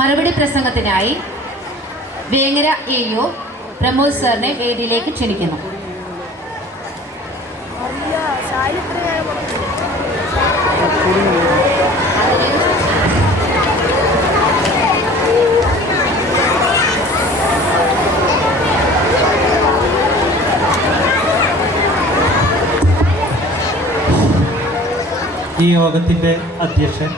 മറുപടി പ്രസംഗത്തിനായി വേങ്ങര AO പ്രമോദ് സാറിനെ വേദിയിലേക്ക് ക്ഷണിക്കുന്നു. ഈ യോഗത്തിൻ്റെ അധ്യക്ഷൻ,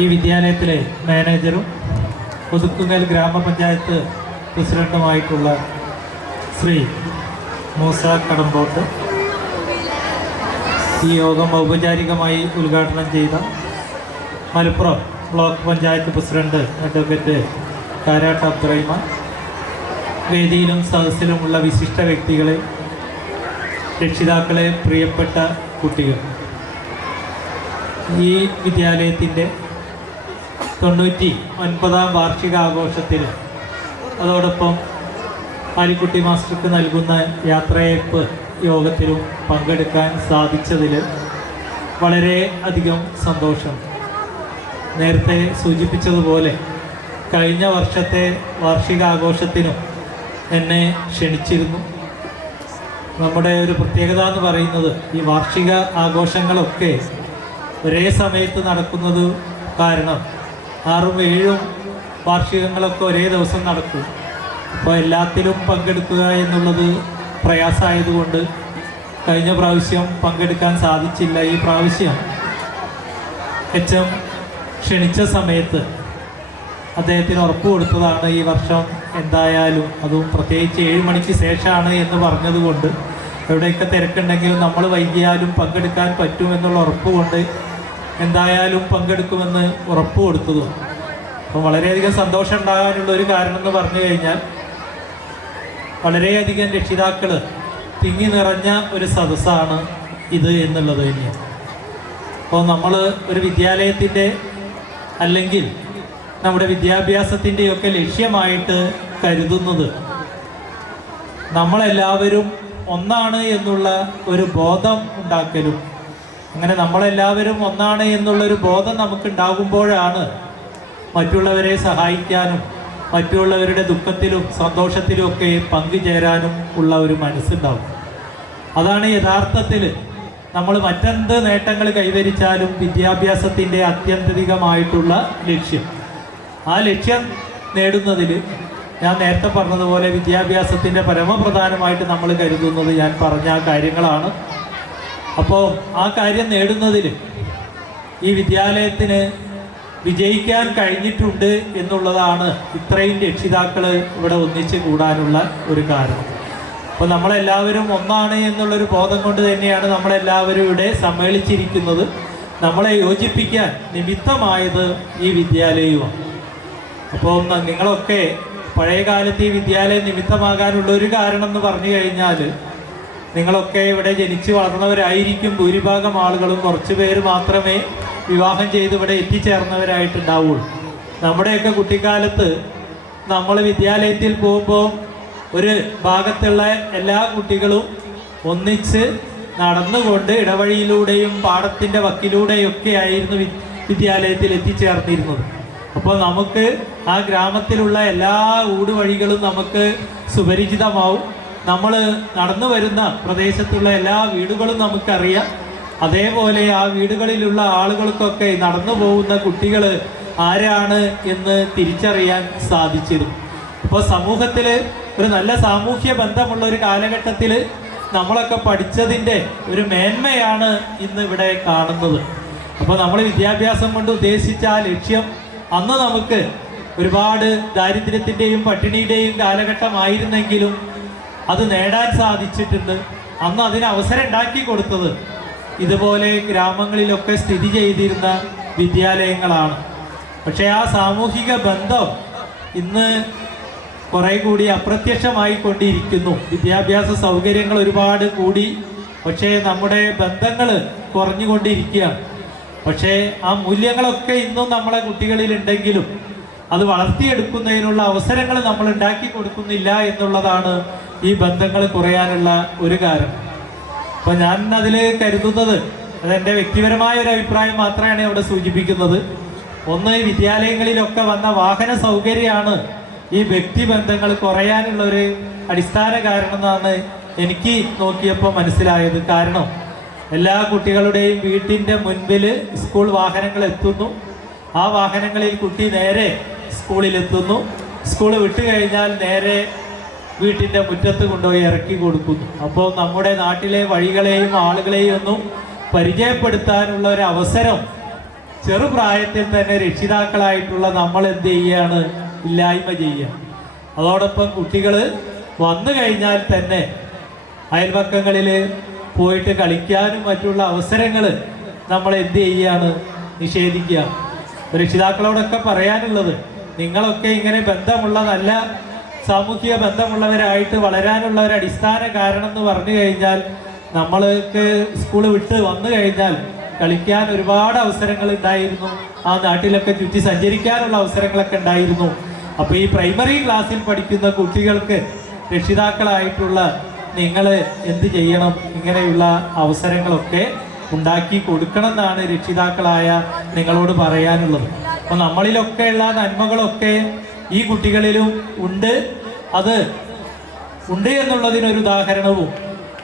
ഈ വിദ്യാലയത്തിലെ മാനേജറും പുതുക്കുങ്ങൽ ഗ്രാമപഞ്ചായത്ത് പ്രസിഡന്റുമായിട്ടുള്ള ശ്രീ മൂസ കടമ്പോട്ട്, ഈ യോഗം ഔപചാരികമായി ഉദ്ഘാടനം ചെയ്ത Malappuram block panchayat president advocate Karat Abdurahiman, വേദിയിലും സദസ്സിലുമുള്ള വിശിഷ്ട വ്യക്തികളെ, രക്ഷിതാക്കളെ, പ്രിയപ്പെട്ട കുട്ടികൾ, ഈ വിദ്യാലയത്തിൻ്റെ 99ാം വാർഷികാഘോഷത്തിൽ അതോടൊപ്പം ആലിക്കുട്ടി മാസ്റ്റർക്ക് നൽകുന്ന യാത്രയയപ്പ് യോഗത്തിലും പങ്കെടുക്കാൻ സാധിച്ചതിൽ വളരെ അധികം സന്തോഷം. നേരത്തെ സൂചിപ്പിച്ചതുപോലെ കഴിഞ്ഞ വർഷത്തെ വാർഷികാഘോഷത്തിനും എന്നെ ക്ഷണിച്ചിരുന്നു. നമ്മുടെ ഒരു പ്രത്യേകത എന്ന് പറയുന്നത് ഈ വാർഷിക ആഘോഷങ്ങളൊക്കെ ഒരേ സമയത്ത് നടക്കുന്നത് കാരണം 6ഉം 7ഉം വാർഷികങ്ങളൊക്കെ ഒരേ ദിവസം നടക്കും. അപ്പോൾ എല്ലാത്തിലും പങ്കെടുക്കുക എന്നുള്ളത് പ്രയാസമായതുകൊണ്ട് കഴിഞ്ഞ പ്രാവശ്യം പങ്കെടുക്കാൻ സാധിച്ചില്ല. ഈ പ്രാവശ്യം HM ക്ഷണിച്ച സമയത്ത് അദ്ദേഹത്തിന് ഉറപ്പ് കൊടുത്തതാണ് ഈ വർഷം എന്തായാലും, അതും പ്രത്യേകിച്ച് 7 മണിക്ക് ശേഷമാണ് എന്ന് പറഞ്ഞതുകൊണ്ട് എവിടെയൊക്കെ തിരക്കുണ്ടെങ്കിലും നമ്മൾ വൈകിയാലും പങ്കെടുക്കാൻ പറ്റുമെന്നുള്ള ഉറപ്പ് കൊണ്ട് എന്തായാലും പങ്കെടുക്കുമെന്ന് ഉറപ്പ് കൊടുത്തതും. അപ്പം വളരെയധികം സന്തോഷം ഉണ്ടാകാനുള്ള ഒരു കാരണം എന്ന് പറഞ്ഞു കഴിഞ്ഞാൽ വളരെയധികം രക്ഷിതാക്കൾ തിങ്ങി നിറഞ്ഞ ഒരു സദസ്സാണ് ഇത് എന്നുള്ളത് തന്നെയാണ്. അപ്പോൾ നമ്മൾ ഒരു വിദ്യാലയത്തിൻ്റെ അല്ലെങ്കിൽ നമ്മുടെ വിദ്യാഭ്യാസത്തിൻ്റെയൊക്കെ ലക്ഷ്യമായിട്ട് കരുതുന്നത് നമ്മളെല്ലാവരും ഒന്നാണ് എന്നുള്ള ഒരു ബോധം ഉണ്ടാക്കലും, അങ്ങനെ നമ്മളെല്ലാവരും ഒന്നാണ് എന്നുള്ളൊരു ബോധം നമുക്കുണ്ടാകുമ്പോഴാണ് മറ്റുള്ളവരെ സഹായിക്കാനും മറ്റുള്ളവരുടെ ദുഃഖത്തിലും സന്തോഷത്തിലും ഒക്കെ പങ്കുചേരാനും ഉള്ള ഒരു മനസ്സുണ്ടാവും. അതാണ് യഥാർത്ഥത്തിൽ നമ്മൾ മറ്റെന്ത് നേട്ടങ്ങൾ കൈവരിച്ചാലും വിദ്യാഭ്യാസത്തിൻ്റെ ആത്യന്തികമായിട്ടുള്ള ലക്ഷ്യം. ആ ലക്ഷ്യം നേടുന്നതിൽ ഞാൻ നേരത്തെ പറഞ്ഞതുപോലെ വിദ്യാഭ്യാസത്തിൻ്റെ പരമപ്രധാനമായിട്ട് നമ്മൾ കരുതുന്നത് ഞാൻ പറഞ്ഞ ആ കാര്യങ്ങളാണ്. അപ്പോൾ ആ കാര്യം നേടുന്നതിൽ ഈ വിദ്യാലയത്തിന് വിജയിക്കാൻ കഴിഞ്ഞിട്ടുണ്ട് എന്നുള്ളതാണ് ഇത്രയും രക്ഷിതാക്കൾ ഇവിടെ ഒന്നിച്ച് കൂടാനുള്ള ഒരു കാരണം. അപ്പോൾ നമ്മളെല്ലാവരും ഒന്നാണ് എന്നുള്ളൊരു ബോധം കൊണ്ട് തന്നെയാണ് നമ്മളെല്ലാവരും ഇവിടെ സമ്മേളിച്ചിരിക്കുന്നത്. നമ്മളെ യോജിപ്പിക്കാൻ നിമിത്തമായത് ഈ വിദ്യാലയവുമാണ്. അപ്പോൾ നിങ്ങളൊക്കെ പഴയ കാലത്ത് ഈ വിദ്യാലയം നിമിത്തമാകാനുള്ള ഒരു കാരണം എന്ന് പറഞ്ഞു കഴിഞ്ഞാൽ നിങ്ങളൊക്കെ ഇവിടെ ജനിച്ചു വളർന്നവരായിരിക്കും ഭൂരിഭാഗം ആളുകളും. കുറച്ച് പേര് മാത്രമേ വിവാഹം ചെയ്ത് ഇവിടെ എത്തിച്ചേർന്നവരായിട്ടുണ്ടാവുള്ളൂ. നമ്മുടെയൊക്കെ കുട്ടിക്കാലത്ത് നമ്മൾ വിദ്യാലയത്തിൽ പോകുമ്പോൾ ഒരു ഭാഗത്തുള്ള എല്ലാ കുട്ടികളും ഒന്നിച്ച് നടന്നുകൊണ്ട് ഇടവഴിയിലൂടെയും പാടത്തിൻ്റെ വക്കിലൂടെയൊക്കെ ആയിരുന്നു വിദ്യാലയത്തിൽ എത്തിച്ചേർന്നിരുന്നത്. അപ്പോൾ നമുക്ക് ആ ഗ്രാമത്തിലുള്ള എല്ലാ ഊടുവഴികളും നമുക്ക് സുപരിചിതമാവും. നമ്മൾ നടന്നു വരുന്ന പ്രദേശത്തുള്ള എല്ലാ വീടുകളും നമുക്കറിയാം. അതേപോലെ ആ വീടുകളിലുള്ള ആളുകൾക്കൊക്കെ നടന്നു പോകുന്ന കുട്ടികൾ ആരാണ് എന്ന് തിരിച്ചറിയാൻ സാധിച്ചിരുന്നു. അപ്പോൾ സമൂഹത്തിൽ ഒരു നല്ല സാമൂഹ്യ ബന്ധമുള്ള ഒരു കാലഘട്ടത്തിൽ നമ്മളൊക്കെ പഠിച്ചതിൻ്റെ ഒരു മേന്മയാണ് ഇന്ന് ഇവിടെ കാണുന്നത്. അപ്പോൾ നമ്മൾ വിദ്യാഭ്യാസം കൊണ്ട് ഉദ്ദേശിച്ച ആ ലക്ഷ്യം അന്ന് നമുക്ക് ഒരുപാട് ദാരിദ്ര്യത്തിൻ്റെയും പട്ടിണിയുടെയും കാലഘട്ടമായിരുന്നെങ്കിലും അത് നേടാൻ സാധിച്ചിട്ടുണ്ട്. അന്ന് അതിന് അവസരം ഉണ്ടാക്കി കൊടുത്തത് ഇതുപോലെ ഗ്രാമങ്ങളിലൊക്കെ സ്ഥിതി ചെയ്തിരുന്ന വിദ്യാലയങ്ങളാണ്. പക്ഷേ ആ സാമൂഹിക ബന്ധം ഇന്ന് കുറേ കൂടി അപ്രത്യക്ഷമായി കൊണ്ടിരിക്കുന്നു. വിദ്യാഭ്യാസ സൗകര്യങ്ങൾ ഒരുപാട് കൂടി, പക്ഷേ നമ്മുടെ ബന്ധങ്ങൾ കുറഞ്ഞുകൊണ്ടിരിക്കുകയാണ്. പക്ഷേ ആ മൂല്യങ്ങളൊക്കെ ഇന്നും നമ്മളെ കുട്ടികളിലുണ്ടെങ്കിലും അത് വളർത്തിയെടുക്കുന്നതിനുള്ള അവസരങ്ങൾ നമ്മൾ ഉണ്ടാക്കി കൊടുക്കുന്നില്ല എന്നുള്ളതാണ് ഈ ബന്ധങ്ങൾ കുറയാനുള്ള ഒരു കാരണം. അപ്പോൾ ഞാൻ അതിൽ കരുതുന്നത്, അതെൻ്റെ വ്യക്തിപരമായ ഒരു അഭിപ്രായം മാത്രമാണ് അവിടെ സൂചിപ്പിക്കുന്നത്, ഒന്ന്, വിദ്യാലയങ്ങളിലൊക്കെ വന്ന വാഹന സൗകര്യമാണ് ഈ വ്യക്തിബന്ധങ്ങൾ കുറയാനുള്ള ഒരു അടിസ്ഥാന കാരണം എന്നാണ് എനിക്ക് നോക്കിയപ്പോൾ മനസ്സിലായത്. കാരണം എല്ലാ കുട്ടികളുടെയും വീട്ടിൻ്റെ മുൻപിൽ സ്കൂൾ വാഹനങ്ങൾ എത്തുന്നു. ആ വാഹനങ്ങളിൽ കുട്ടി നേരെ സ്കൂളിലെത്തുന്നു. സ്കൂൾ വിട്ടു കഴിഞ്ഞാൽ നേരെ വീട്ടിൻ്റെ മുറ്റത്ത് കൊണ്ടുപോയി ഇറക്കി കൊടുക്കുന്നു. അപ്പോൾ നമ്മുടെ നാട്ടിലെ വഴികളെയും ആളുകളെയും ഒന്നും പരിചയപ്പെടുത്താനുള്ള ഒരു അവസരം ചെറുപ്രായത്തിൽ തന്നെ രക്ഷിതാക്കളായിട്ടുള്ള നമ്മൾ എന്ത് ചെയ്യുകയാണ്? ഇല്ലായ്മ ചെയ്യുക. അതോടൊപ്പം കുട്ടികൾ വന്നു കഴിഞ്ഞാൽ തന്നെ അയൽപക്കങ്ങളിൽ പോയിട്ട് കളിക്കാനും മറ്റുള്ള അവസരങ്ങൾ നമ്മൾ എന്ത് ചെയ്യുകയാണ്? നിഷേധിക്കുക. രക്ഷിതാക്കളോടൊക്കെ പറയാനുള്ളത്, നിങ്ങളൊക്കെ ഇങ്ങനെ ബന്ധമുള്ള നല്ല സാമൂഹിക ബന്ധമുള്ളവരായിട്ട് വളരാനുള്ള ഒരു അടിസ്ഥാന കാരണം എന്ന് പറഞ്ഞു കഴിഞ്ഞാൽ നമ്മൾക്ക് സ്കൂൾ വിട്ട് വന്നു കഴിഞ്ഞാൽ കളിക്കാൻ ഒരുപാട് അവസരങ്ങൾ ഉണ്ടായിരുന്നു. ആ നാട്ടിലൊക്കെ ചുറ്റി സഞ്ചരിക്കാനുള്ള അവസരങ്ങളൊക്കെ ഉണ്ടായിരുന്നു. അപ്പോൾ ഈ പ്രൈമറി ക്ലാസ്സിൽ പഠിക്കുന്ന കുട്ടികൾക്ക് രക്ഷിതാക്കളായിട്ടുള്ള നിങ്ങൾ എന്ത് ചെയ്യണം? ഇങ്ങനെയുള്ള അവസരങ്ങളൊക്കെ ഉണ്ടാക്കി കൊടുക്കണം എന്നാണ് രക്ഷിതാക്കളായ നിങ്ങളോട് പറയാനുള്ളത്. അപ്പോൾ നമ്മളിലൊക്കെയുള്ള നന്മകളൊക്കെ ഈ കുട്ടികളിലും ഉണ്ട്. അത് ഉണ്ട് എന്നുള്ളതിനൊരു ഉദാഹരണവും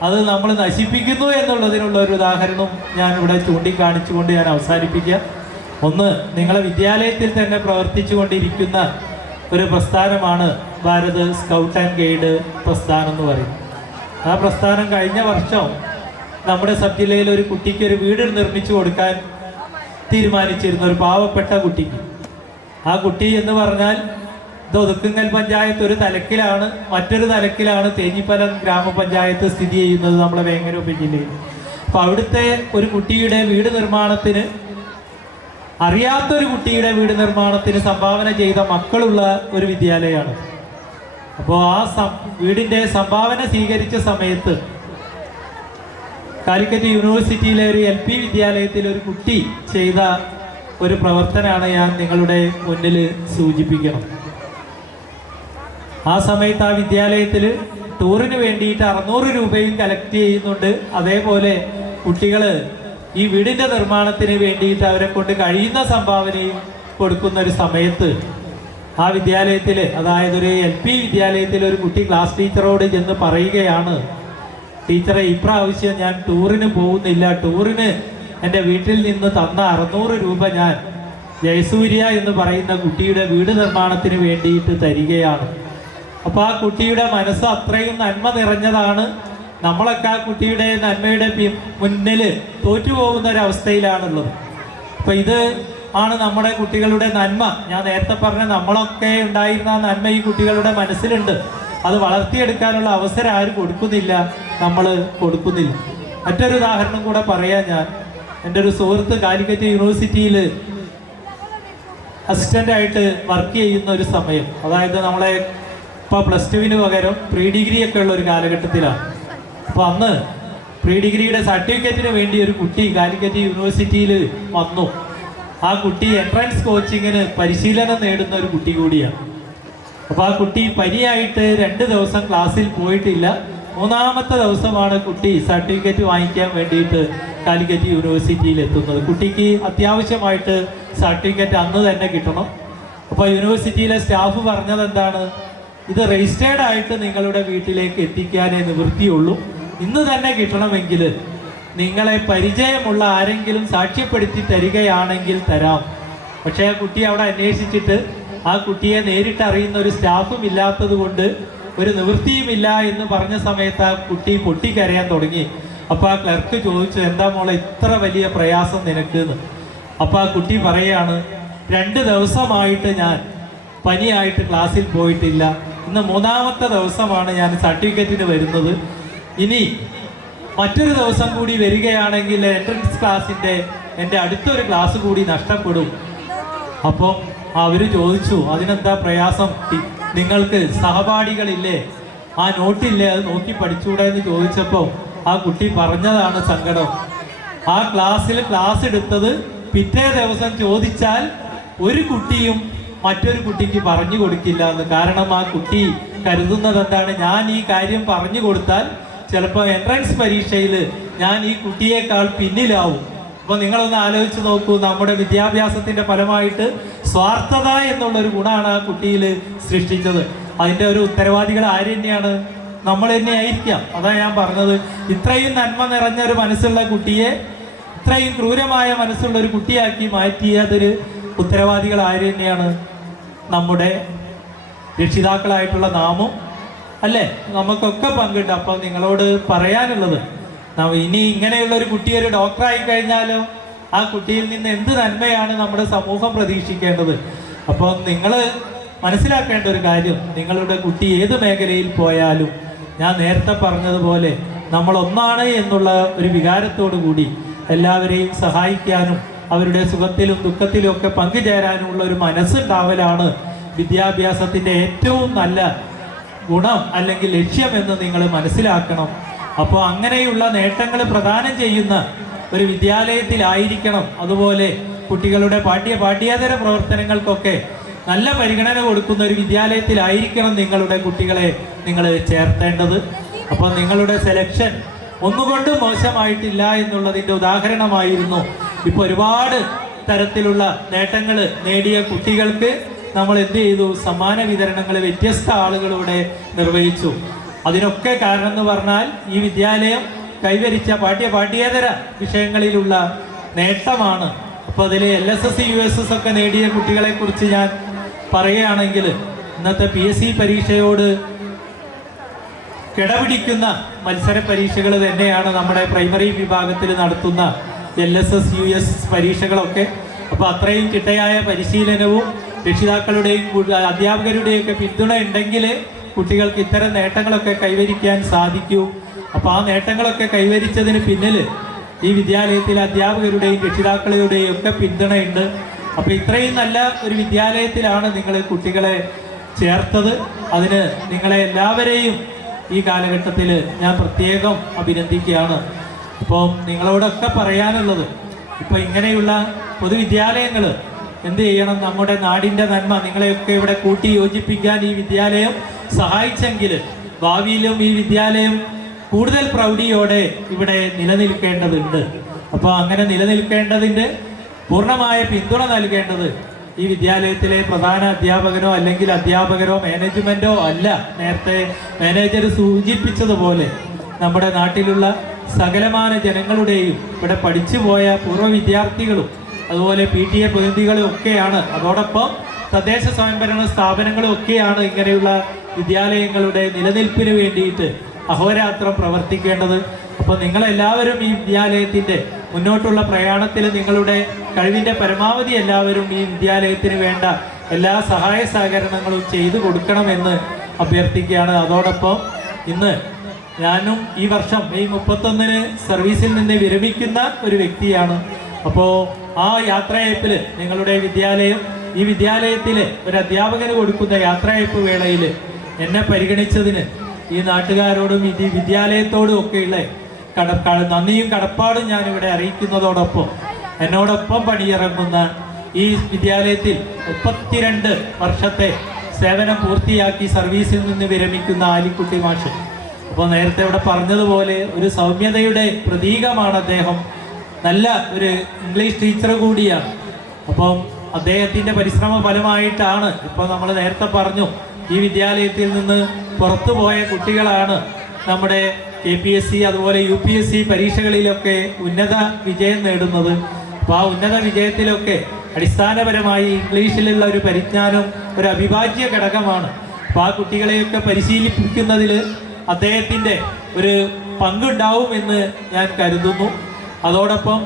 അത് നമ്മൾ നശിപ്പിക്കുന്നു എന്നുള്ളതിനുള്ള ഒരു ഉദാഹരണവും ഞാൻ ഇവിടെ ചൂണ്ടിക്കാണിച്ചുകൊണ്ട് ഞാൻ അവസാനിപ്പിക്കുക. ഒന്ന്, നിങ്ങളെ വിദ്യാലയത്തിൽ തന്നെ പ്രവർത്തിച്ചു കൊണ്ടിരിക്കുന്ന ഒരു പ്രസ്ഥാനമാണ് ഭാരത് സ്കൗട്ട് ആൻഡ് ഗൈഡ് പ്രസ്ഥാനം എന്ന് പറയും. ആ പ്രസ്ഥാനം കഴിഞ്ഞ വർഷം നമ്മുടെ സബ് ജില്ലയിൽ ഒരു കുട്ടിക്ക് ഒരു വീട് നിർമ്മിച്ചു കൊടുക്കാൻ തീരുമാനിച്ചിരുന്നു, ഒരു പാവപ്പെട്ട കുട്ടിക്ക്. ആ കുട്ടി എന്ന് പറഞ്ഞാൽ ഇത് ഒതുക്കുങ്ങൽ പഞ്ചായത്ത് ഒരു തലക്കിലാണ്, മറ്റൊരു തലക്കിലാണ് തേഞ്ഞിപ്പലം ഗ്രാമപഞ്ചായത്ത് സ്ഥിതി ചെയ്യുന്നത് നമ്മുടെ വേങ്ങര ഉപജില്ലയിൽ. അപ്പോൾ അവിടുത്തെ ഒരു കുട്ടിയുടെ വീട് നിർമ്മാണത്തിന്, അറിയാത്തൊരു കുട്ടിയുടെ വീട് നിർമ്മാണത്തിന് സംഭാവന ചെയ്ത മക്കളുള്ള ഒരു വിദ്യാലയമാണ്. അപ്പോൾ ആ വീടിൻ്റെ സംഭാവന സ്വീകരിച്ച സമയത്ത് കാലിക്കറ്റ് യൂണിവേഴ്സിറ്റിയിലെ ഒരു LP വിദ്യാലയത്തിൽ ഒരു കുട്ടി ചെയ്ത ഒരു പ്രവർത്തനമാണ് ഞാൻ നിങ്ങളുടെ മുന്നിൽ സൂചിപ്പിക്കണം. ആ സമയത്ത് ആ വിദ്യാലയത്തിൽ ടൂറിന് വേണ്ടിയിട്ട് 600 രൂപയും കളക്ട് ചെയ്യുന്നുണ്ട്. അതേപോലെ കുട്ടികൾ ഈ വീടിൻ്റെ നിർമ്മാണത്തിന് വേണ്ടിയിട്ട് അവരെ കൊണ്ട് കഴിയുന്ന സംഭാവനയും കൊടുക്കുന്ന ഒരു സമയത്ത് ആ വിദ്യാലയത്തിൽ, അതായത് ഒരു LP വിദ്യാലയത്തിൽ ഒരു കുട്ടി ക്ലാസ് ടീച്ചറോട് ചെന്ന് പറയുകയാണ്, ടീച്ചറെ ഇപ്രാവശ്യം ഞാൻ ടൂറിന് പോകുന്നില്ല, ടൂറിന് എൻ്റെ വീട്ടിൽ നിന്ന് തന്ന 600 രൂപ ഞാൻ ജയസൂര്യ എന്ന് പറയുന്ന കുട്ടിയുടെ വീട് നിർമ്മാണത്തിന് വേണ്ടിയിട്ട് തരികയാണ്. അപ്പോൾ ആ കുട്ടിയുടെ മനസ്സ് അത്രയും നന്മ നിറഞ്ഞതാണ്. നമ്മളൊക്കെ ആ കുട്ടിയുടെ നന്മയുടെ മുന്നിൽ തോറ്റുപോകുന്ന ഒരവസ്ഥയിലാണുള്ളത്. അപ്പോൾ ഇത് ആണ് നമ്മുടെ കുട്ടികളുടെ നന്മ. ഞാൻ നേരത്തെ പറഞ്ഞ നമ്മളൊക്കെ ഉണ്ടായിരുന്ന ആ നന്മ ഈ കുട്ടികളുടെ മനസ്സിലുണ്ട്. അത് വളർത്തിയെടുക്കാനുള്ള അവസരം ആരും കൊടുക്കുന്നില്ല, നമ്മൾ കൊടുക്കുന്നില്ല. മറ്റൊരു ഉദാഹരണം കൂടെ പറയാം. ഞാൻ എൻ്റെ ഒരു സുഹൃത്ത് കാലിക്കറ്റ് യൂണിവേഴ്സിറ്റിയിൽ അസിസ്റ്റൻ്റായിട്ട് വർക്ക് ചെയ്യുന്ന ഒരു സമയം, അതായത് നമ്മളെ ഇപ്പോൾ +2 പകരം പ്രീ ഡിഗ്രി ഒക്കെ ഉള്ള ഒരു കാലഘട്ടത്തിലാണ്. അപ്പോൾ അന്ന് പ്രീ ഡിഗ്രിയുടെ സർട്ടിഫിക്കറ്റിന് വേണ്ടി ഒരു കുട്ടി കാലിക്കറ്റ് യൂണിവേഴ്സിറ്റിയിൽ വന്നു. ആ കുട്ടി എൻട്രൻസ് കോച്ചിങ്ങിന് പരിശീലനം നേടുന്ന ഒരു കുട്ടി കൂടിയാണ്. അപ്പോൾ ആ കുട്ടി പനിയായിട്ട് 2 ദിവസം ക്ലാസ്സിൽ പോയിട്ടില്ല. 3ാമത്തെ ദിവസമാണ് കുട്ടി സർട്ടിഫിക്കറ്റ് വാങ്ങിക്കാൻ വേണ്ടിയിട്ട് കാലിക്കറ്റ് യൂണിവേഴ്സിറ്റിയിൽ എത്തുന്നത്. കുട്ടിക്ക് അത്യാവശ്യമായിട്ട് സർട്ടിഫിക്കറ്റ് അന്ന് തന്നെ കിട്ടണം. അപ്പോൾ യൂണിവേഴ്സിറ്റിയിലെ സ്റ്റാഫ് പറഞ്ഞത് എന്താണ്? ഇത് രജിസ്റ്റേർഡ് ആയിട്ട് നിങ്ങളുടെ വീട്ടിലേക്ക് എത്തിക്കാനേ നിവൃത്തിയുള്ളൂ. ഇന്ന് തന്നെ കിട്ടണമെങ്കിൽ നിങ്ങളെ പരിചയമുള്ള ആരെങ്കിലും സാക്ഷ്യപ്പെടുത്തി തരികയാണെങ്കിൽ തരാം. പക്ഷേ ആ കുട്ടി അവിടെ അന്വേഷിച്ചിട്ട് ആ കുട്ടിയെ നേരിട്ട് അറിയുന്ന ഒരു സ്റ്റാഫും ഇല്ലാത്തത് കൊണ്ട് ഒരു നിവൃത്തിയുമില്ല എന്ന് പറഞ്ഞ സമയത്ത് ആ കുട്ടി പൊട്ടിക്കരയാൻ തുടങ്ങി. അപ്പോൾ ആ ക്ലർക്ക് ചോദിച്ചു, എന്താ മോളെ ഇത്ര വലിയ പ്രയാസം നിനക്ക് എന്ന്. അപ്പോൾ ആ കുട്ടി പറയാണ്, 2 ദിവസമായിട്ട് ഞാൻ പനിയായിട്ട് ക്ലാസ്സിൽ പോയിട്ടില്ല. ഇന്ന് 3ാമത്തെ ദിവസമാണ് ഞാൻ സർട്ടിഫിക്കറ്റിന് വരുന്നത്. ഇനി മറ്റൊരു ദിവസം കൂടി വരികയാണെങ്കിൽ എൻട്രൻസ് ക്ലാസ്സിൻ്റെ എൻ്റെ അടുത്തൊരു ക്ലാസ് കൂടി നഷ്ടപ്പെടും. അപ്പം അവർ ചോദിച്ചു, അതിനെന്താ പ്രയാസം, നിങ്ങൾക്ക് സഹപാഠികളില്ലേ, ആ നോട്ടില്ലേ, അത് നോക്കി പഠിച്ചുകൂടെ എന്ന് ചോദിച്ചപ്പോൾ ആ കുട്ടി പറഞ്ഞതാണ് സങ്കടം. ആ ക്ലാസ്സിൽ ക്ലാസ് എടുത്തത് പിറ്റേ ദിവസം ചോദിച്ചാൽ ഒരു കുട്ടിയും മറ്റൊരു കുട്ടിക്ക് പറഞ്ഞു കൊടുക്കില്ല എന്ന്. കാരണം ആ കുട്ടി കരുതുന്നത് എന്താണ്, ഞാൻ ഈ കാര്യം പറഞ്ഞു കൊടുത്താൽ ചിലപ്പോൾ എൻട്രൻസ് പരീക്ഷയിൽ ഞാൻ ഈ കുട്ടിയേക്കാൾ പിന്നിലാവും. അപ്പോൾ നിങ്ങളൊന്ന് ആലോചിച്ച് നോക്കൂ, നമ്മുടെ വിദ്യാഭ്യാസത്തിൻ്റെ ഫലമായിട്ട് സ്വാർത്ഥത എന്നുള്ളൊരു ഗുണമാണ് ആ കുട്ടിയിൽ സൃഷ്ടിച്ചത്. അതിൻ്റെ ഒരു ഉത്തരവാദികൾ ആര് തന്നെയാണ്? നമ്മൾ തന്നെ ആയിരിക്കാം. അതാണ് ഞാൻ പറഞ്ഞത്, ഇത്രയും നന്മ നിറഞ്ഞൊരു മനസ്സുള്ള കുട്ടിയെ ഇത്രയും ക്രൂരമായ മനസ്സുള്ള ഒരു കുട്ടിയാക്കി മാറ്റിയതൊരു ഉത്തരവാദികൾ ആര് തന്നെയാണ്? നമ്മുടെ രക്ഷിതാക്കളായിട്ടുള്ള നാമും അല്ലേ? നമുക്കൊക്കെ പങ്കുണ്ട്. അപ്പം നിങ്ങളോട് പറയാനുള്ളത്, ഇനി ഇങ്ങനെയുള്ള ഒരു കുട്ടി ഒരു ഡോക്ടറായി കഴിഞ്ഞാലോ ആ കുട്ടിയിൽ നിന്ന് എന്ത് നന്മയാണ് നമ്മുടെ സമൂഹം പ്രതീക്ഷിക്കേണ്ടത്? അപ്പോൾ നിങ്ങൾ മനസ്സിലാക്കേണ്ട ഒരു കാര്യം, നിങ്ങളുടെ കുട്ടി ഏത് മേഖലയിൽ പോയാലും ഞാൻ നേരത്തെ പറഞ്ഞതുപോലെ നമ്മൾ ഒന്നാണ് എന്നുള്ള ഒരു വികാരത്തോടു കൂടി എല്ലാവരെയും സഹായിക്കാനും അവരുടെ സുഖത്തിലും ദുഃഖത്തിലും ഒക്കെ പങ്കുചേരാനുമുള്ള ഒരു മനസ്സുണ്ടാവലാണ് വിദ്യാഭ്യാസത്തിൻ്റെ ഏറ്റവും നല്ല ഗുണം അല്ലെങ്കിൽ ലക്ഷ്യമെന്ന് നിങ്ങൾ മനസ്സിലാക്കണം. അപ്പോൾ അങ്ങനെയുള്ള നേട്ടങ്ങൾ പ്രദാനം ചെയ്യുന്ന ഒരു വിദ്യാലയത്തിലായിരിക്കണം. അതുപോലെ കുട്ടികളുടെ പാഠ്യേതര പ്രവർത്തനങ്ങൾക്കൊക്കെ നല്ല പരിഗണന കൊടുക്കുന്ന ഒരു വിദ്യാലയത്തിലായിരിക്കണം നിങ്ങളുടെ കുട്ടികളെ നിങ്ങൾ ചേർത്തേണ്ടത്. അപ്പോൾ നിങ്ങളുടെ സെലക്ഷൻ ഒന്നുകൊണ്ടും മോശമായിട്ടില്ല എന്നുള്ളതിൻ്റെ ഉദാഹരണമായിരുന്നു. ഇപ്പോൾ ഒരുപാട് തരത്തിലുള്ള നേട്ടങ്ങൾ നേടിയ കുട്ടികൾക്ക് നമ്മൾ എന്ത് ചെയ്തു? സമ്മാന വിതരണങ്ങൾ വ്യത്യസ്ത ആളുകളൂടെ നിർവഹിച്ചു. അതിനൊക്കെ കാരണം എന്ന് പറഞ്ഞാൽ ഈ വിദ്യാലയം കൈവരിച്ച പാഠ്യേതര വിഷയങ്ങളിലുള്ള നേട്ടമാണ്. അപ്പോൾ അതിൽ LSS USS ഒക്കെ നേടിയ കുട്ടികളെ കുറിച്ച് ഞാൻ പറയുകയാണെങ്കിൽ, ഇന്നത്തെ PSC പരീക്ഷയോട് കിടപിടിക്കുന്ന മത്സര പരീക്ഷകൾ തന്നെയാണ് നമ്മുടെ പ്രൈമറി വിഭാഗത്തിൽ നടത്തുന്ന LSS US പരീക്ഷകളൊക്കെ. അപ്പോൾ അത്രയും ചിട്ടയായ പരിശീലനവും രക്ഷിതാക്കളുടെയും അധ്യാപകരുടെയും ഒക്കെ പിന്തുണ ഉണ്ടെങ്കിൽ കുട്ടികൾക്ക് ഇത്തരം നേട്ടങ്ങളൊക്കെ കൈവരിക്കാൻ സാധിക്കൂ. അപ്പോൾ ആ നേട്ടങ്ങളൊക്കെ കൈവരിച്ചതിന് പിന്നിൽ ഈ വിദ്യാലയത്തിലെ അധ്യാപകരുടെയും രക്ഷിതാക്കളുടെയും ഒക്കെ പിന്തുണയുണ്ട്. അപ്പോൾ ഇത്രയും നല്ല ഒരു വിദ്യാലയത്തിലാണ് നിങ്ങൾ കുട്ടികളെ ചേർത്തത്. അതിന് നിങ്ങളെ എല്ലാവരെയും ഈ കാലഘട്ടത്തിൽ ഞാൻ പ്രത്യേകം അഭിനന്ദിക്കുകയാണ്. അപ്പോൾ നിങ്ങളോടൊക്കെ പറയാനുള്ളത്, ഇപ്പോൾ ഇങ്ങനെയുള്ള പൊതുവിദ്യാലയങ്ങൾ എന്ത് ചെയ്യണം? നമ്മുടെ നാടിൻ്റെ നന്മ നിങ്ങളെയൊക്കെ ഇവിടെ കൂട്ടി യോജിപ്പിക്കാൻ ഈ വിദ്യാലയം സഹായിച്ചെങ്കിൽ ഭാവിയിലും ഈ വിദ്യാലയം കൂടുതൽ പ്രൗഢിയോടെ ഇവിടെ നിലനിൽക്കേണ്ടതുണ്ട്. അപ്പോൾ അങ്ങനെ നിലനിൽക്കേണ്ടതിൻ്റെ പൂർണ്ണമായ പിന്തുണ നൽകേണ്ടത് ഈ വിദ്യാലയത്തിലെ പ്രധാന അധ്യാപകനോ അല്ലെങ്കിൽ അധ്യാപകരോ മാനേജ്മെൻറ്റോ അല്ല. നേരത്തെ മാനേജർ സൂചിപ്പിച്ചതുപോലെ നമ്മുടെ നാട്ടിലുള്ള സകലമാന ജനങ്ങളുടെയും ഇവിടെ പഠിച്ചു പോയ പൂർവ്വ വിദ്യാർത്ഥികളും അതുപോലെ PTA പ്രതിനിധികളും ഒക്കെയാണ്, അതോടൊപ്പം തദ്ദേശ സ്വയംഭരണ സ്ഥാപനങ്ങളും ഒക്കെയാണ് ഇങ്ങനെയുള്ള വിദ്യാലയങ്ങളുടെ നിലനിൽപ്പിന് വേണ്ടിയിട്ട് അഹോരാത്രം പ്രവർത്തിക്കേണ്ടത്. അപ്പോൾ നിങ്ങളെല്ലാവരും ഈ വിദ്യാലയത്തിൻ്റെ മുന്നോട്ടുള്ള പ്രയാണത്തിൽ നിങ്ങളുടെ കഴിവിൻ്റെ പരമാവധി എല്ലാവരും ഈ വിദ്യാലയത്തിന് വേണ്ട എല്ലാ സഹായ സഹകരണങ്ങളും ചെയ്തു കൊടുക്കണമെന്ന് അഭ്യർത്ഥിക്കുകയാണ്. അതോടൊപ്പം ഇന്ന് ഞാനും ഈ വർഷം മെയ് 31 സർവീസിൽ നിന്ന് വിരമിക്കുന്ന ഒരു വ്യക്തിയാണ്. അപ്പോൾ ആ യാത്രയയപ്പിൽ നിങ്ങളുടെ വിദ്യാലയം ഈ വിദ്യാലയത്തിൽ ഒരു അധ്യാപകന് കൊടുക്കുന്ന യാത്രയയപ്പ് വേളയിൽ എന്നെ പരിഗണിച്ചതിന് ഈ നാട്ടുകാരോടും ഈ വിദ്യാലയത്തോടും ഒക്കെയുള്ള നന്ദിയും കടപ്പാടും ഞാനിവിടെ അറിയിക്കുന്നതോടൊപ്പം എന്നോടൊപ്പം പണിയിറങ്ങുന്ന ഈ വിദ്യാലയത്തിൽ 32 വർഷത്തെ സേവനം പൂർത്തിയാക്കി സർവീസിൽ നിന്ന് വിരമിക്കുന്ന ആലിക്കുട്ടി മാഷ്. അപ്പോൾ നേരത്തെ ഇവിടെ പറഞ്ഞതുപോലെ ഒരു സൗമ്യതയുടെ പ്രതീകമാണ് അദ്ദേഹം. നല്ല ഒരു ഇംഗ്ലീഷ് ടീച്ചർ കൂടിയാണ്. അപ്പം അദ്ദേഹത്തിൻ്റെ പരിശ്രമ ഫലമായിട്ടാണ് ഇപ്പോൾ നമ്മൾ നേരത്തെ പറഞ്ഞു ഈ വിദ്യാലയത്തിൽ നിന്ന് പുറത്തു പോയ കുട്ടികളാണ് നമ്മുടെ KPSC അതുപോലെ UPSC പരീക്ഷകളിലൊക്കെ ഉന്നത വിജയം നേടുന്നത്. അപ്പോൾ ആ ഉന്നത വിജയത്തിലൊക്കെ അടിസ്ഥാനപരമായി ഇംഗ്ലീഷിലുള്ള ഒരു പരിജ്ഞാനം ഒരു അവിഭാജ്യ ഘടകമാണ്. അപ്പോൾ ആ കുട്ടികളെയൊക്കെ പരിശീലിപ്പിക്കുന്നതിൽ അദ്ദേഹത്തിൻ്റെ ഒരു പങ്കുണ്ടാവുമെന്ന് ഞാൻ കരുതുന്നു. അതോടൊപ്പം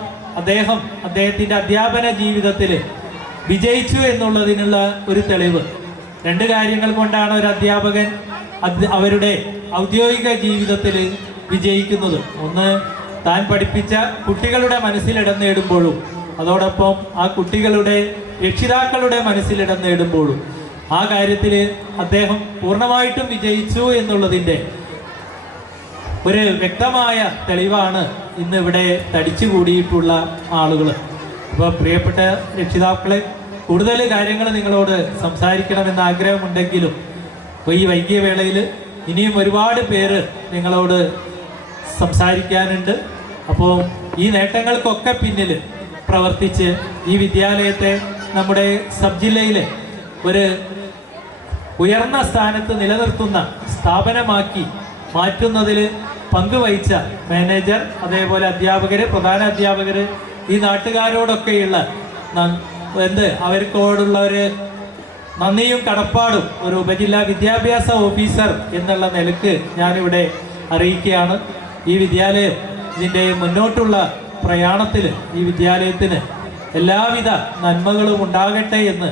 അദ്ദേഹത്തിൻ്റെ അധ്യാപന ജീവിതത്തിൽ വിജയിച്ചു എന്നുള്ളതിനുള്ള ഒരു തെളിവ് 2 കാര്യങ്ങൾ കൊണ്ടാണ് ഒരു അധ്യാപകൻ അവരുടെ ഔദ്യോഗിക ജീവിതത്തിൽ വിജയിക്കുന്നത്. ഒന്ന്, താൻ പഠിപ്പിച്ച കുട്ടികളുടെ മനസ്സിലിടം നേടുമ്പോഴും അതോടൊപ്പം ആ കുട്ടികളുടെ രക്ഷിതാക്കളുടെ മനസ്സിലിടം നേടുമ്പോഴും ആ കാര്യത്തിൽ അദ്ദേഹം പൂർണ്ണമായിട്ടും വിജയിച്ചു എന്നുള്ളതിൻ്റെ ഒരു വ്യക്തമായ തെളിവാണ് ഇന്നിവിടെ തടിച്ചുകൂടിയിട്ടുള്ള ആളുകൾ. അപ്പോൾ പ്രിയപ്പെട്ട രക്ഷിതാക്കളെ, കൂടുതൽ കാര്യങ്ങൾ നിങ്ങളോട് സംസാരിക്കണമെന്ന് ആഗ്രഹമുണ്ടെങ്കിലും ഈ വൈകിയ വേളയിൽ ഇനിയും ഒരുപാട് പേര് നിങ്ങളോട് സംസാരിക്കാനുണ്ട്. അപ്പോൾ ഈ നേട്ടങ്ങൾക്കൊക്കെ പിന്നിൽ പ്രവർത്തിച്ച് ഈ വിദ്യാലയത്തെ നമ്മുടെ സബ് ജില്ലയിലെ ഒരു ഉയർന്ന സ്ഥാനത്ത് നിലനിർത്തുന്ന സ്ഥാപനമാക്കി മാറ്റുന്നതിൽ പങ്കുവഹിച്ച മാനേജർ, അതേപോലെ അധ്യാപകർ, പ്രധാന അധ്യാപകർ, ഈ നാട്ടുകാരോടൊക്കെയുള്ള അവർക്കോടുള്ള ഒരു നന്ദിയും കടപ്പാടും ഒരു ഉപജില്ലാ വിദ്യാഭ്യാസ ഓഫീസർ എന്നുള്ള നിലക്ക് ഞാനിവിടെ അറിയിക്കുകയാണ്. ഈ വിദ്യാലയം ഇതിൻ്റെ മുന്നോട്ടുള്ള പ്രയാണത്തിൽ ഈ വിദ്യാലയത്തിന് എല്ലാവിധ നന്മകളും ഉണ്ടാകട്ടെ എന്ന്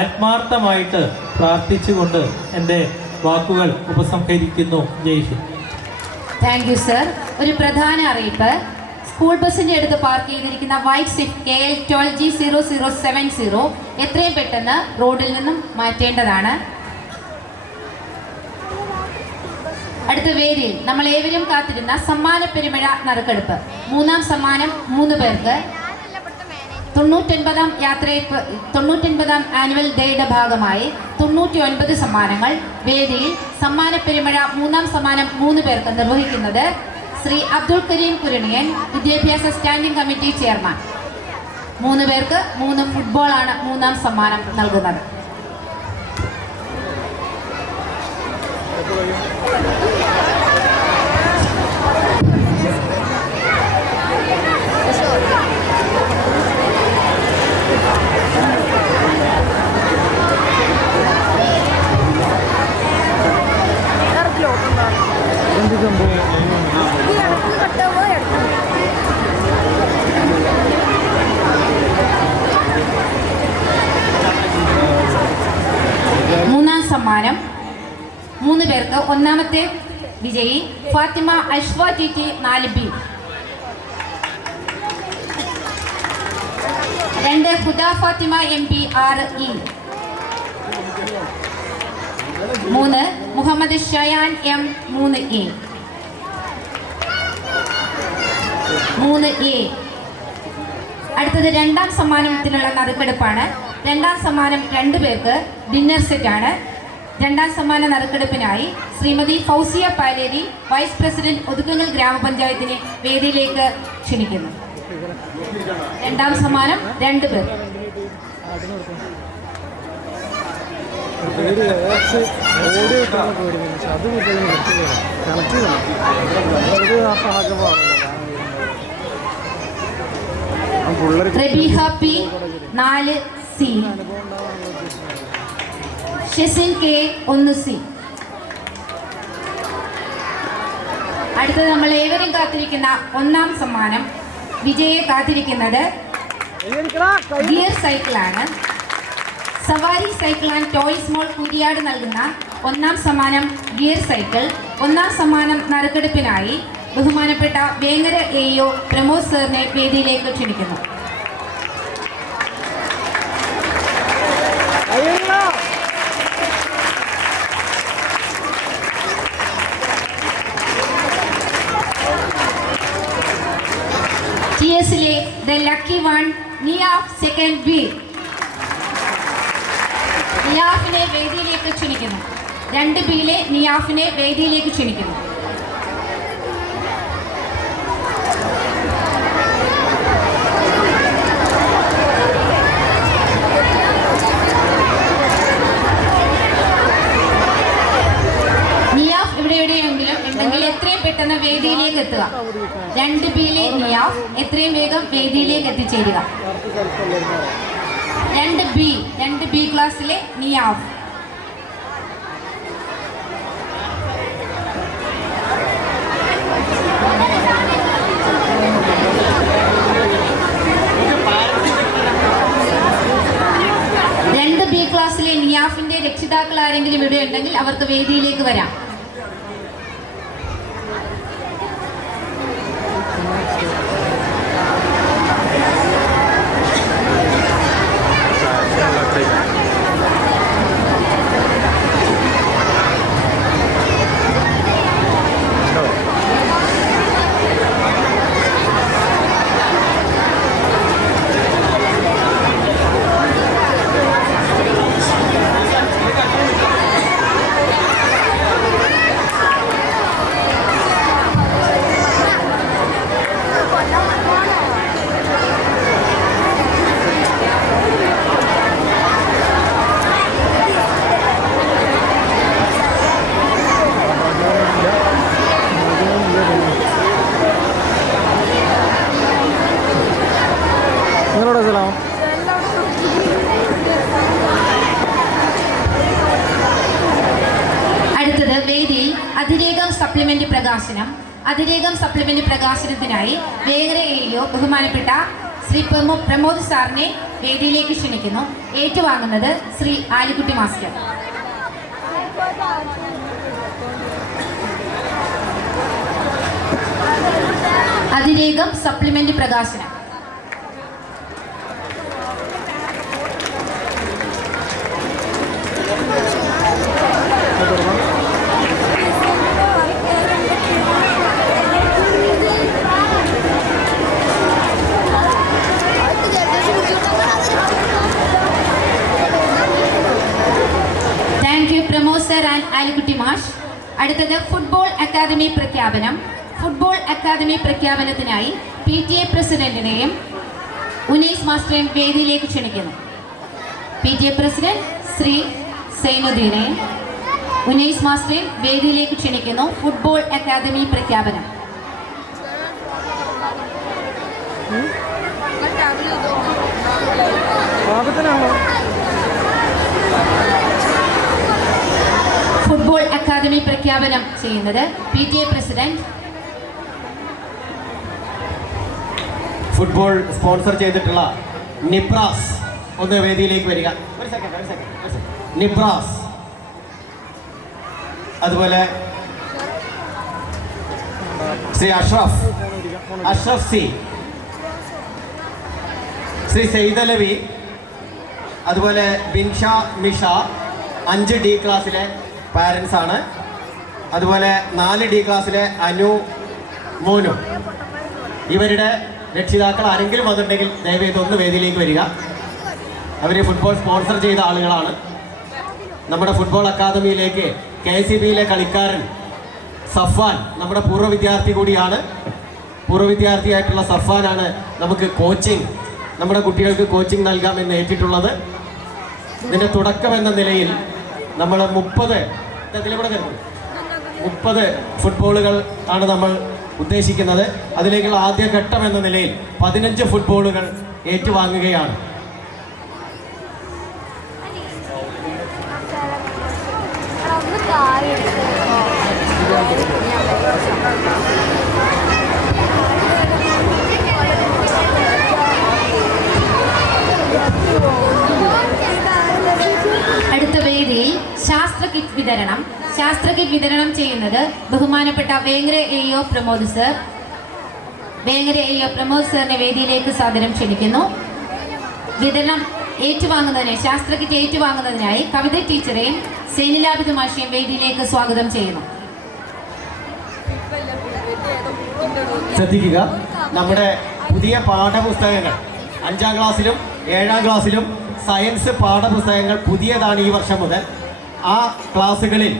ആത്മാർത്ഥമായിട്ട് പ്രാർത്ഥിച്ചുകൊണ്ട് എൻ്റെ വാക്കുകൾ ഉപസംഹരിക്കുന്നു. Jai Hind. Thank you sir. ഒരു പ്രധാന അറിയിപ്പ്: സ്കൂൾ ബസ്സിന്റെ അടുത്ത് പാർക്ക് ചെയ്തിരിക്കുന്ന വൈറ്റ് സ്വിഫ്റ്റ് KL 12G0070 എത്രയും പെട്ടെന്ന് റോഡിൽ നിന്നും മാറ്റേണ്ടതാണ്. അടുത്ത വേദിയിൽ നമ്മൾ ഏവരും കാത്തിരുന്ന സമ്മാന പെരുമഴ നറുക്കെടുപ്പ്. മൂന്നാം സമ്മാനം 3 പേർക്ക്. 99ാം ആനുവൽ ഡേയുടെ ഭാഗമായി 99 സമ്മാനങ്ങൾ. വേദിയിൽ സമ്മാന പെരുമഴ മൂന്നാം സമ്മാനം 3 പേർക്ക് നിർവഹിക്കുന്നത് ശ്രീ അബ്ദുൾ കരീം കുരണിയൻ, വിദ്യാഭ്യാസ സ്റ്റാൻഡിംഗ് കമ്മിറ്റി ചെയർമാൻ. 3 പേർക്ക് 3 ഫുട്ബോളാണ് മൂന്നാം സമ്മാനം നൽകുന്നത്. മൂന്നാം സമ്മാനം 3 പേർക്ക്. ഒന്നാമത്തെ വിജയി ഫാത്തിമ അഷ്വ TT 4B. 2 ഹുദ Fathima MP 6E. 3 Muhammad Shayan M 3A. 3A. അടുത്തത് രണ്ടാം സമ്മാനത്തിനുള്ള നറുക്കെടുപ്പാണ്. രണ്ടാം സമ്മാനം 2 പേർക്ക് ഡിന്നർ സെറ്റാണ്. രണ്ടാം സമ്മാന നറുക്കെടുപ്പിനായി ശ്രീമതി ഫൗസിയ പാലേരി, വൈസ് പ്രസിഡന്റ്, ഒതുക്കുങ്ങൽ ഗ്രാമപഞ്ചായത്തിനെ വേദിയിലേക്ക് ക്ഷണിക്കുന്നു. രണ്ടാം സമ്മാനം 2 പേർ. റബീഹ P 4C. Shezin K 1C. അടുത്തത് നമ്മൾ ഏവരും കാത്തിരിക്കുന്ന ഒന്നാം സമ്മാനം വിജയെ കാത്തിരിക്കുന്നത് ഗിയർ സൈക്കിളാണ്. സവാരി സൈക്കിൾ ആൻഡ് ടോയ്സ് മോൾ കുരിയാട് നൽകുന്ന ഒന്നാം സമ്മാനം ഗിയർ സൈക്കിൾ. ഒന്നാം സമ്മാനം നറുക്കെടുപ്പിനായി ബഹുമാനപ്പെട്ട വേങ്ങര AO പ്രമോദ് സാറിനെ വേദിയിലേക്ക് ക്ഷണിക്കുന്നു. TSലെ the lucky one Niyaf second B. നിയാഫിനെ വേദിയിലേക്ക് ക്ഷണിക്കുന്നു. 2Bയിലെ നിയാഫിനെ വേദിയിലേക്ക് ക്ഷണിക്കുന്നു. നിയാഫ് ഇവിടെ എവിടെയെങ്കിലും ഉണ്ടെങ്കിൽ എത്രയും പെട്ടെന്ന് വേദിയിലേക്ക് എത്തുക. 2Bയിലെ നിയാഫ് എത്രയും വേഗം വേദിയിലേക്ക് എത്തിച്ചേരുക. 2B ക്ലാസ്സിലെ നിയാഫ്. ക്ലാസ്സിലെ നിയാഫിന്റെ രക്ഷിതാക്കൾ ആരെങ്കിലും ഇവിടെ ഉണ്ടെങ്കിൽ അവർക്ക് വേദിയിലേക്ക് വരാം. പ്രകാശനം അതിരേകം സപ്ലിമെന്റ് പ്രകാശനത്തിനായി വേങ്ങര എയിലോ ബഹുമാനപ്പെട്ട ശ്രീ പ്രമോദ് സാറിനെ വേദിയിലേക്ക് ക്ഷണിക്കുന്നു. ഏറ്റുവാങ്ങുന്നത് ശ്രീ ആലിക്കുട്ടി മാസ്റ്റർ. അതിരേകം സപ്ലിമെന്റ് പ്രകാശനം. പ്രമോദ് സർ ആൻഡ് ആലിക്കുട്ടി മാഷ്. അടുത്തത് ഫുട്ബോൾ അക്കാദമി പ്രഖ്യാപനം. ഫുട്ബോൾ അക്കാദമി പ്രഖ്യാപനത്തിനായി PTA പ്രസിഡന്റിനെയും ഉനൈസ് മാസ്റ്ററെയും വേദിയിലേക്ക് ക്ഷണിക്കുന്നു. PTA പ്രസിഡന്റ് ശ്രീ സൈനുദ്ദീനെയും ഉനൈസ് മാസ്റ്ററെയും വേദിയിലേക്ക് ക്ഷണിക്കുന്നു. ഫുട്ബോൾ അക്കാദമി പ്രഖ്യാപനം. ഫുട്ബോൾ അക്കാദമി പ്രഖ്യാപനം ചെയ്യുന്നത് PTA പ്രസിഡന്റ്. ഫുട്ബോൾ സ്പോൺസർ ചെയ്തിട്ടുള്ള നിബ്രാസ് ഒന്ന് വേദിയിലേക്ക് വരിക. നിബ്രാസ്, അതുപോലെ ശ്രീ അഷ്റഫ് സി, ശ്രീ സെയ്ദലവി, അതുപോലെ ബിൻഷ മിഷ 5D ക്ലാസ്സിലെ പാരൻസ് ആണ്. അതുപോലെ 4D ക്ലാസ്സിലെ അനു മോനു. ഇവരുടെ രക്ഷിതാക്കൾ ആരെങ്കിലും വന്നിട്ടുണ്ടെങ്കിൽ ദയവേത് ഒന്ന് വേദിയിലേക്ക് വരിക. അവർ ഫുട്ബോൾ സ്പോൺസർ ചെയ്ത ആളുകളാണ്. നമ്മുടെ ഫുട്ബോൾ അക്കാദമിയിലേക്ക് KCBയിലെ കളിക്കാരൻ സഫ്വാൻ നമ്മുടെ പൂർവ്വ വിദ്യാർത്ഥി കൂടിയാണ്. പൂർവ്വ വിദ്യാർത്ഥിയായിട്ടുള്ള സഫ്വാനാണ് നമുക്ക് നമ്മുടെ കുട്ടികൾക്ക് കോച്ചിങ് നൽകാമെന്ന് ഏറ്റിട്ടുള്ളത്. ഇതിൻ്റെ തുടക്കം എന്ന നിലയിൽ നമ്മൾ 30 ഫുട്ബോളുകൾ ആണ് നമ്മൾ ഉദ്ദേശിക്കുന്നത്. അതിലേക്കുള്ള ആദ്യ ഘട്ടം എന്ന നിലയിൽ 15 ഫുട്ബോളുകൾ ഏറ്റുവാങ്ങുകയാണ്. അടുത്ത വേദിയിൽ ശാസ്ത്ര കിറ്റ് വിതരണം ചെയ്യുന്നത് ബഹുമാനപ്പെട്ട Vengara AO Pramod sir. Vengara AO Pramod സാറിനെ വേദിയിലേക്ക് സാദരം ക്ഷണിക്കുന്നു. വിതരണം ശാസ്ത്ര കിറ്റ് ഏറ്റുവാങ്ങുന്നതിനായി കവിത ടീച്ചറെയും സേനിലാബിദ് മാഷിയെയും വേദിയിലേക്ക് സ്വാഗതം ചെയ്യുന്നു. ശ്രദ്ധിക്കുക, നമ്മുടെ പുതിയ പാഠപുസ്തകങ്ങൾ 5ാം ക്ലാസ്സിലും 7ാം ക്ലാസ്സിലും സയൻസ് പാഠപുസ്തകങ്ങൾ പുതിയതാണ് ഈ വർഷം മുതൽ. ആ ക്ലാസ്സുകളിൽ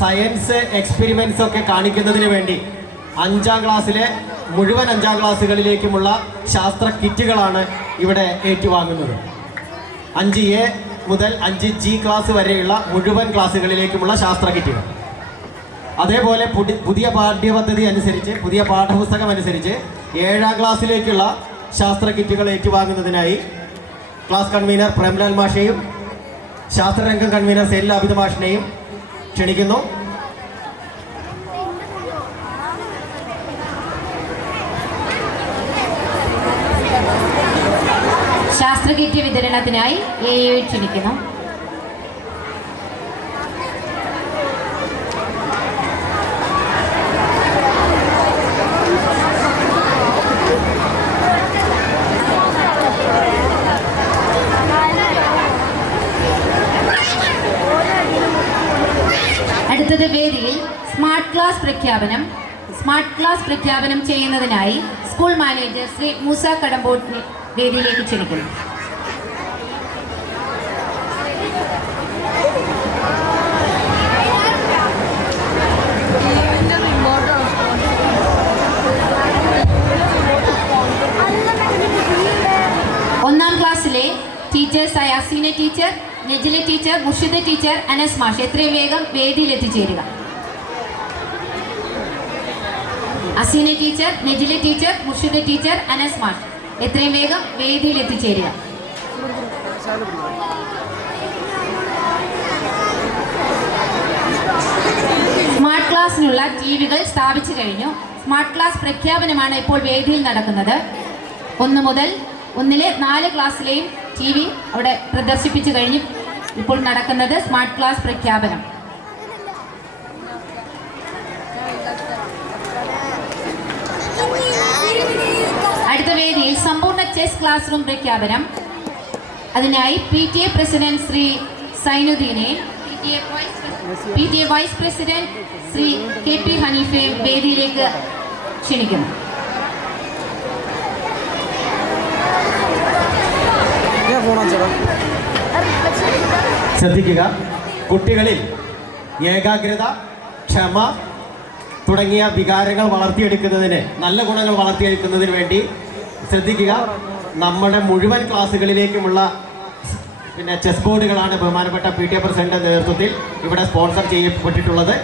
സയൻസ് എക്സ്പെരിമെൻറ്റ്സ് ഒക്കെ കാണിക്കുന്നതിന് വേണ്ടി 5ാം ക്ലാസ്സിലെ മുഴുവൻ 5ാം ക്ലാസ്സുകളിലേക്കുമുള്ള ശാസ്ത്ര കിറ്റുകളാണ് ഇവിടെ ഏറ്റുവാങ്ങുന്നത്. 5A മുതൽ 5G ക്ലാസ് വരെയുള്ള മുഴുവൻ ക്ലാസ്സുകളിലേക്കുമുള്ള ശാസ്ത്ര കിറ്റുകൾ. അതേപോലെ പുതിയ പാഠ്യപദ്ധതി അനുസരിച്ച്, പുതിയ പാഠപുസ്തകം അനുസരിച്ച് 7ാം ക്ലാസ്സിലേക്കുള്ള ശാസ്ത്ര കിറ്റുകൾ ഏറ്റുവാങ്ങുന്നതിനായി ക്ലാസ് കൺവീനർ പ്രേംലാൽ മാഷെയും ശാസ്ത്രരംഗം കൺവീനർ സേനിലാബിദ് മാഷിനെയും ക്ഷണിക്കുന്നു. ശാസ്ത്ര കിറ്റ് വിതരണത്തിനായി AO ക്ഷണിക്കുന്നു. അടുത്തത് വേദിയിൽ സ്മാർട്ട് ക്ലാസ് പ്രഖ്യാപനം ചെയ്യുന്നതിനായി സ്കൂൾ മാനേജർ ശ്രീ മൂസ കടമ്പോട്ടിനെ വേദിയിലേക്ക് ക്ഷണിക്കുന്നു. ഒന്നാം ക്ലാസ്സിലെ ടീച്ചേഴ്സായ Aseena teacher, Najila teacher, Murshida teacher, Anas മാഷ് എത്രയും വേഗം വേദിയിൽ എത്തിച്ചേരുക. Aseena teacher, Najila teacher, Murshida teacher, Anas മാഷ് എത്രയും വേഗം വേദിയിൽ എത്തിച്ചേരുക. സ്മാർട്ട് ക്ലാസ്സിനുള്ള ടിവികൾ സ്ഥാപിച്ചു കഴിഞ്ഞു. സ്മാർട്ട് ക്ലാസ് പ്രഖ്യാപനമാണ് ഇപ്പോൾ വേദിയിൽ നടക്കുന്നത്. 1 മുതൽ 1-ലെ 4 ക്ലാസ്സിലെയും TV അവിടെ പ്രദർശിപ്പിച്ചു കഴിഞ്ഞു. ഇപ്പോൾ നടക്കുന്നത് സ്മാർട്ട് ക്ലാസ് പ്രഖ്യാപനം. അടുത്ത വേദിയിൽ സമ്പൂർണ്ണ ചെസ് ക്ലാസ് റൂം പ്രഖ്യാപനം. അതിനായി PTA പ്രസിഡന്റ് ശ്രീ സൈനുദ്ദീനെ, PTA vice president Shri KP ഹനീഫയെ വേദിയിലേക്ക് ക്ഷണിക്കുന്നു. ശ്രദ്ധിക്കുക, കുട്ടികളിൽ ഏകാഗ്രത, ക്ഷമ തുടങ്ങിയ വികാരങ്ങൾ വളർത്തിയെടുക്കുന്നതിന്, നല്ല ഗുണങ്ങൾ വളർത്തിയെടുക്കുന്നതിന് വേണ്ടി ശ്രദ്ധിക്കുക. നമ്മുടെ മുഴുവൻ ക്ലാസ്സുകളിലേക്കുമുള്ള ചെസ് ബോർഡുകളാണ് ബഹുമാനപ്പെട്ട PTA പ്രസിഡന്റിന്റെ നേതൃത്വത്തിൽ ഇവിടെ സ്പോൺസർ ചെയ്യപ്പെട്ടിട്ടുള്ളത്.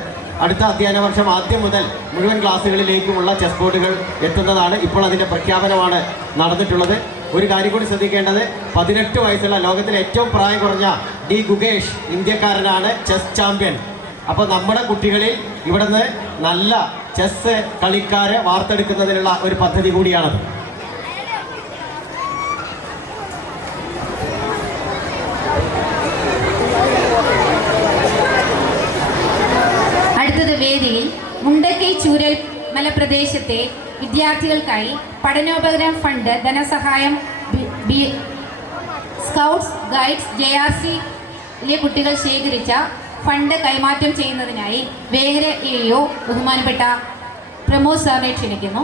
അടുത്ത അധ്യയന വർഷം ആദ്യം മുതൽ മുഴുവൻ ക്ലാസ്സുകളിലേക്കുമുള്ള ചെസ് ബോർഡുകൾ എത്തുന്നതാണ്. ഇപ്പോൾ അതിൻ്റെ പ്രഖ്യാപനമാണ് നടന്നിട്ടുള്ളത്. ഒരു കാര്യം കൂടി ശ്രദ്ധിക്കേണ്ടത്, 18 വയസ്സുള്ള ലോകത്തിലെ ഏറ്റവും പ്രായം കുറഞ്ഞ D. ഗുകേഷ് ഇന്ത്യക്കാരനാണ് ചെസ് ചാമ്പ്യൻ. അപ്പോൾ നമ്മുടെ കുട്ടികളിൽ ഇവിടുന്ന് നല്ല ചെസ് കളിക്കാരെ വാർത്തെടുക്കുന്നതിനുള്ള ഒരു പദ്ധതി കൂടിയാണത്. അടുത്തത് വേദിയിൽ മുണ്ടക്കൈ ചൂരൽ മലപ്രദേശത്തെ വിദ്യാർത്ഥികൾക്കായി പഠനോപകരണ ഫണ്ട് ധനസഹായം സ്കൗട്ട്സ് ഗൈഡ്സ് JRC-യിലെ കുട്ടികൾ ശേഖരിച്ച ഫണ്ട് കൈമാറ്റം ചെയ്യുന്നതിനായി വേങ്ങര AO ബഹുമാനപ്പെട്ട പ്രമോദ് സാറിനെ ക്ഷണിക്കുന്നു.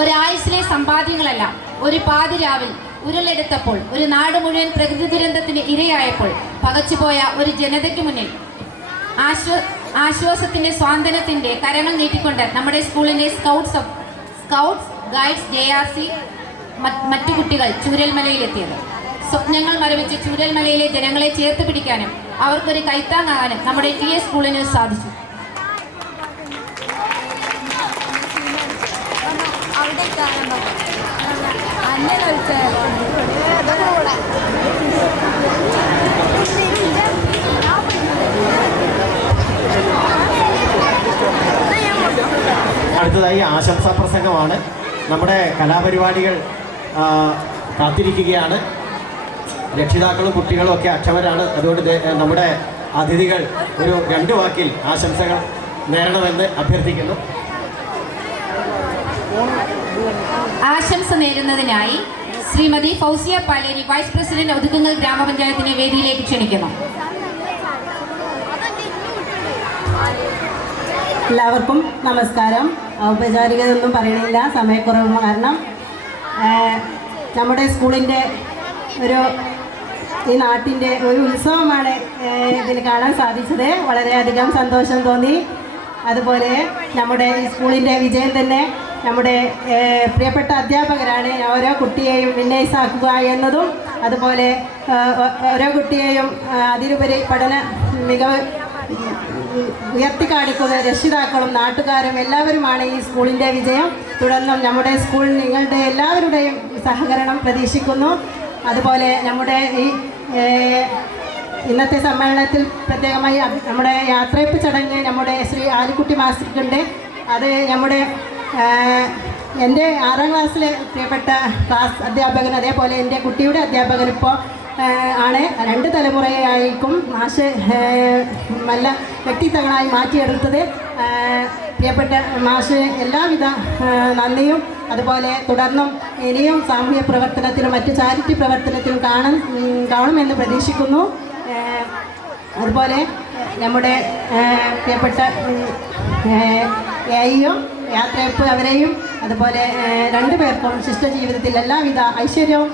ഒരായുസിലെ സമ്പാദ്യങ്ങളെല്ലാം ഒരു പാതിരാവിൽ ഉരുളെടുത്തപ്പോൾ, ഒരു നാട് മുഴുവൻ പ്രകൃതി ദുരന്തത്തിന് ഇരയായപ്പോൾ പകച്ചുപോയ ഒരു ജനതയ്ക്ക് മുന്നിൽ ആശ്വാസത്തിന്റെ സ്വാന്തനത്തിന്റെ കരങ്ങൾ നീട്ടിക്കൊണ്ട് നമ്മുടെ സ്കൂളിന്റെ സ്കൗട്ട്സ് ഗൈഡ്സ് JRC മറ്റു കുട്ടികൾ ചൂരൽമലയിലെത്തിയത്. സ്വപ്നങ്ങൾ മരവിച്ച് ചൂരൽമലയിലെ ജനങ്ങളെ ചേർത്ത് പിടിക്കാനും അവർക്കൊരു കൈത്താങ്ങാകാനും നമ്മുടെ TS സ്കൂളിന് സാധിച്ചു. അടുത്തതായി ആശംസാ പ്രസംഗമാണ്. നമ്മുടെ കലാപരിപാടികൾ കാത്തിരിക്കുകയാണ്. രക്ഷിതാക്കളും കുട്ടികളും ഒക്കെ അക്ഷമരാണ്. അതുകൊണ്ട് നമ്മുടെ അതിഥികൾ ഒരു 2 വാക്കിൽ ആശംസകൾ നേരണമെന്ന് അഭ്യർത്ഥിക്കുന്നു. ആശംസ നേരുന്നതിനായി ശ്രീമതി ഫൗസിയ പാലേരി വൈസ് പ്രസിഡന്റ് ഒതുക്കുങ്ങൽ ഗ്രാമപഞ്ചായത്തിനെ വേദിയിലേക്ക് ക്ഷണിക്കുന്നു. എല്ലാവർക്കും നമസ്കാരം. ഔപചാരികതൊന്നും പറയണില്ല, സമയക്കുറവ് കാരണം. നമ്മുടെ സ്കൂളിൻ്റെ ഈ നാട്ടിൻ്റെ ഒരു ഉത്സവമാണ് ഇതിൽ കാണാൻ സാധിച്ചത്. വളരെയധികം സന്തോഷം തോന്നി. അതുപോലെ നമ്മുടെ ഈ സ്കൂളിൻ്റെ വിജയം തന്നെ നമ്മുടെ പ്രിയപ്പെട്ട അധ്യാപകരാണ് ഓരോ കുട്ടിയെയും വിന്നേഴ്സാക്കുക എന്നതും, അതുപോലെ ഓരോ കുട്ടിയെയും അതിലുപരി പഠന മികവ് ഉയർത്തിക്കാണിക്കുന്ന രക്ഷിതാക്കളും നാട്ടുകാരും എല്ലാവരുമാണ് ഈ സ്കൂളിൻ്റെ വിജയം. തുടർന്നും നമ്മുടെ സ്കൂൾ നിങ്ങളുടെ എല്ലാവരുടെയും സഹകരണം പ്രതീക്ഷിക്കുന്നു. അതുപോലെ നമ്മുടെ ഈ ഇന്നത്തെ സമ്മേളനത്തിൽ പ്രത്യേകമായി നമ്മുടെ യാത്രയപ്പ് ചടങ്ങ് നമ്മുടെ ശ്രീ ആലിക്കുട്ടി മാസ്റ്റർക്കുണ്ട്. അത് നമ്മുടെ എൻ്റെ 6ാം ക്ലാസ്സിലെ പ്രിയപ്പെട്ട ക്ലാസ് അധ്യാപകൻ, അതേപോലെ എൻ്റെ കുട്ടിയുടെ അധ്യാപകൻ ഇപ്പോൾ ആണ്. 2 തലമുറയായിരിക്കും മാഷ് നല്ല വ്യക്തിത്വങ്ങളായി മാറ്റിയെടുത്തത്. പ്രിയപ്പെട്ട മാഷ് എല്ലാവിധ നന്ദിയും, അതുപോലെ തുടർന്നും ഇനിയും സാമൂഹ്യ പ്രവർത്തനത്തിലും മറ്റ് ചാരിറ്റി പ്രവർത്തനത്തിലും കാണുമെന്ന് പ്രതീക്ഷിക്കുന്നു. അതുപോലെ നമ്മുടെ പ്രിയപ്പെട്ട AIയും യാത്രയപ്പ് അവരെയും, അതുപോലെ 2 പേർക്കും ശിഷ്ട ജീവിതത്തിൽ എല്ലാവിധ ഐശ്വര്യവും